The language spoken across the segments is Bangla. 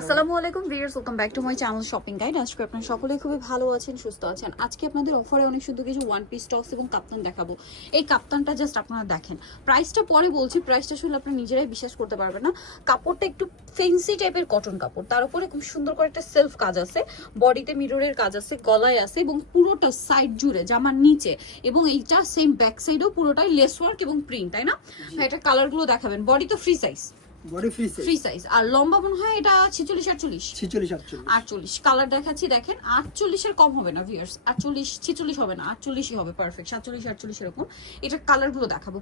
আসসালামু আলাইকুম viewers, welcome back to my channel shopping guide. আজকে আপনারা সকলেই খুবই ভালো আছেন, সুস্থ আছেন। আজকে আপনাদের অফারে অনেক সুন্দর কিছু ওয়ান পিস টপস এবং কাপ্তান দেখাবো। এই কাপ্তানটা জাস্ট আপনারা দেখেন। প্রাইসটা পরে বলছি প্রাইসটা শুনলে আপনারা নিজেরাই বিশ্বাস করতে পারবেন না। কাপড়টা একটু ফেন্সি টাইপের কটন কাপড়। তার উপরে খুব সুন্দর করে একটা সেলফ কাজ আছে বডিতে মিররের কাজ আছে, গলায় আছে এবং পুরোটা সাইড জুড়ে, জামার নিচে এবং এইটা সেম ব্যাক সাইডেও পুরোটাই লেস ওয়ার্ক এবং প্রিন্ট তাই না? এটা কালারগুলো দেখাবেন। বডি তো free size body free size free size আর লম্বা মনে হয় এটা ছেচল্লিশ আটচল্লিশ। 46 48 আটচল্লিশ। কালার দেখাচ্ছি দেখেন আটচল্লিশের কম হবে না ভিয়ার্স আটচল্লিশ ছেচল্লিশ হবে না হবে পারফেক্ট সাতচল্লিশ আটচল্লিশ এরকম। এটার কালারগুলো দেখাবো।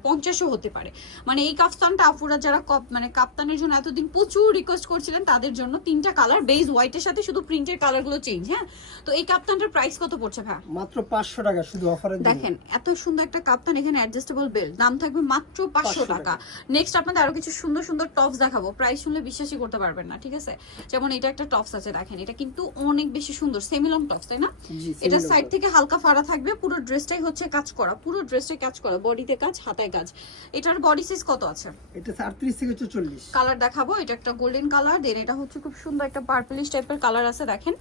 হতে পারে। মানে এই কাফতানটা আপুরা যারা কপ মানে কাপ্তানের জন্য এতদিন প্রচুর রিকোয়েস্ট করছিলেন তাদের জন্য তিনটা কালার বেজ হোয়াইটের সাথে শুধু প্রিন্টের কালারগুলো চেঞ্জ হ্যাঁ? তো এই কাপ্তানটার প্রাইস কত পড়ছে ভাই? মাত্র 500 টাকা শুধু অফারে দেখেন এত সুন্দর একটা কাপ্তান এখানে অ্যাডজাস্টেবল বেল্ট দাম থাকবে মাত্র পাঁচশো 500 টাকা। নেক্সট আপনাদের আরও কিছু সুন্দর সুন্দর টপস দেখাবো প্রাইস শুনলে বিশ্বাসই করতে পারবেন না ঠিক আছে? যেমন এটা একটা টপস আছে দেখেন এটা কিন্তু অনেক বেশি সুন্দর সেমিলং টপস তাই না? এটা সাইড থেকে হালকা ফাড়া থাকবে পুরো ড্রেসটাই হচ্ছে কাজ করা পুরো ড্রেসটাই কাজ করা বডিতে কাজ হাতায় কাজ। এটার বডি সাইজ কত আছে? এটা 38 থেকে 44 কালার দেখাবো এটা একটা গোল্ডেন কালার দেন এটা হচ্ছে খুব সুন্দর একটা পার্পলিশ টাইপের কালার আছে দেখেন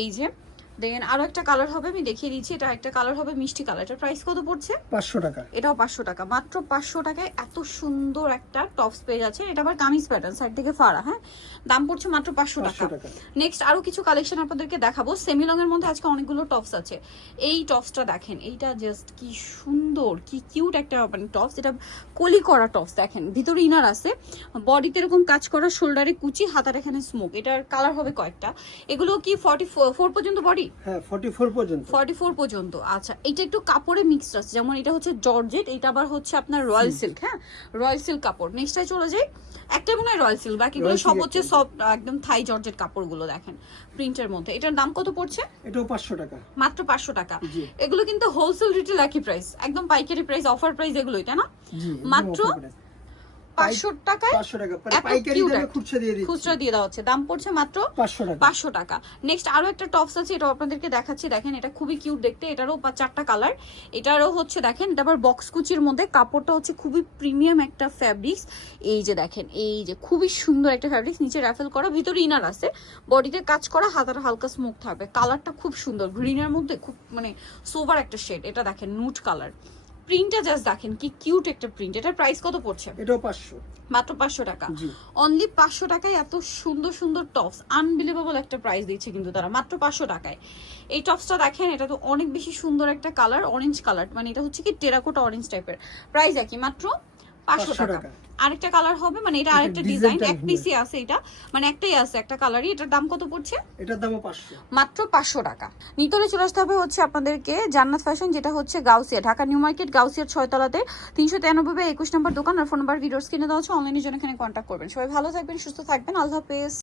এই যে দেন আরও একটা কালার হবে আমি দেখিয়ে দিচ্ছি। এটা একটা কালার হবে মিষ্টি কালার এটার প্রাইস কত পড়ছে? 500 টাকা। এটাও পাঁচশো টাকা। মাত্র পাঁচশো টাকায় এত সুন্দর একটা টপস পেয়ে যাচ্ছে। এটা আবার কামিজ প্যাটার্ন সাইড থেকে ফাড়া হ্যাঁ? দাম পড়ছে মাত্র পাঁচশো টাকা। 500 টাকা। নেক্সট আরও কিছু কালেকশন আপনাদেরকে দেখাবো। সেমিলং এর মধ্যে আজকে অনেকগুলো টপস আছে। এই টপসটা দেখেন এইটা জাস্ট কি সুন্দর কি কিউট একটা মানে টপস এটা কলি করা টপস দেখেন। ভিতরে ইনার আছে। বডিতে এরকম কাজ করা শোল্ডারে কুচি হাতার এখানে স্মোক এটার কালার হবে কয়েকটা। এগুলো কি ফর্টি ফোর পর্যন্ত বডি হ্যাঁ 44 পর্যন্ত। আচ্ছা এটা একটু কাপড়ে মিক্সড আছে। যেমন এটা হচ্ছে জর্জেট এটা আবার হচ্ছে আপনার রয়্যাল সিল্ক হ্যাঁ? রয়্যাল সিল্ক কাপড়। নেক্সটে চলে যাই। একটা মনে হয় রয়্যাল সিল্ক বাকিগুলো সব হচ্ছে সব একদম থাই জর্জেট কাপড়গুলো দেখেন প্রিন্টের মধ্যে। এটার দাম কত পড়ছে? এটাও 500 টাকা। মাত্র পাঁচশো টাকা। এগুলো কিন্তু হোলসেল রিটেল একই প্রাইস একদম পাইকারি প্রাইস অফার প্রাইস এগুলোই তাই না? মাত্র পাঁচশো টাকায় 500 টাকা। পরে এত পাইকারি cute দামে একটা- খুচরা দিয়ে খুচরা দিয়ে দেওয়া হচ্ছে। দাম পড়ছে মাত্র 500 টাকা। পাঁচশো টাকা। নেক্সট আরও একটা টপস আছে এটা আপনাদেরকে দেখাচ্ছি। দেখেন এটা খুবই কিউট দেখতে। এটারও চারটা কালার এটারও হচ্ছে দেখেন এটা আবার বক্স কুচির মধ্যে। কাপড়টা হচ্ছে খুবই প্রিমিয়াম একটা ফ্যাব্রিক্স এই যে দেখেন এই যে খুবই সুন্দর একটা ফ্যাব্রিক্স নিচে র্যাফেল করা ভিতরে ইনার আছে। বডিতে কাজ করা হাতার হালকা স্মোক থাকবে। কালারটা খুব সুন্দর। গ্রিনের মধ্যে খুব মানে সোভার একটা শেড এটা দেখেন নুট কালার প্রিন্টটা জাস্ট দেখেন কি কিউট একটা প্রিন্ট এটার প্রাইস কত পড়ছে? এটাও 500 মাত্র পাঁচশো টাকা। জি। অনলি পাঁচশো টাকায় এত সুন্দর সুন্দর টপস আনবিলিভেবল একটা প্রাইস দিচ্ছে কিন্তু তারা মাত্র পাঁচশো টাকায়। এই টপসটা দেখেন এটা তো অনেক বেশি সুন্দর একটা কালার অরেঞ্জ কালার মানে এটা হচ্ছে কি টেরাকোটা অরেঞ্জ টাইপের প্রাইস একই মাত্র পাঁচশো 500 টাকা। আরেকটা কালার হবে মানে এটা আরেকটা ডিজাইন এক পিসি আছে এটা। মানে একটাই আছে একটা কালারই এটার দাম কত পড়ছে? এটার দাম 500 মাত্র পাঁচশো টাকা। নিতরে চলে আসতে হবে হচ্ছে আপনাদেরকে জান্নাত ফ্যাশন যেটা হচ্ছে গাউসিয়া। ঢাকা নিউ মার্কেট গাউসিয়ার ছয়তলাতে তিনশো তিরানব্বই বা একুশ নম্বর দোকান। আর ফোন নাম্বার ভিডিওর কিনে দেওয়া আছে অনলাইনে জন্য এখানে কন্ট্যাক্ট করবেন। সবাই ভালো থাকবেন সুস্থ থাকবেন। আল্লাহ হাফেজ।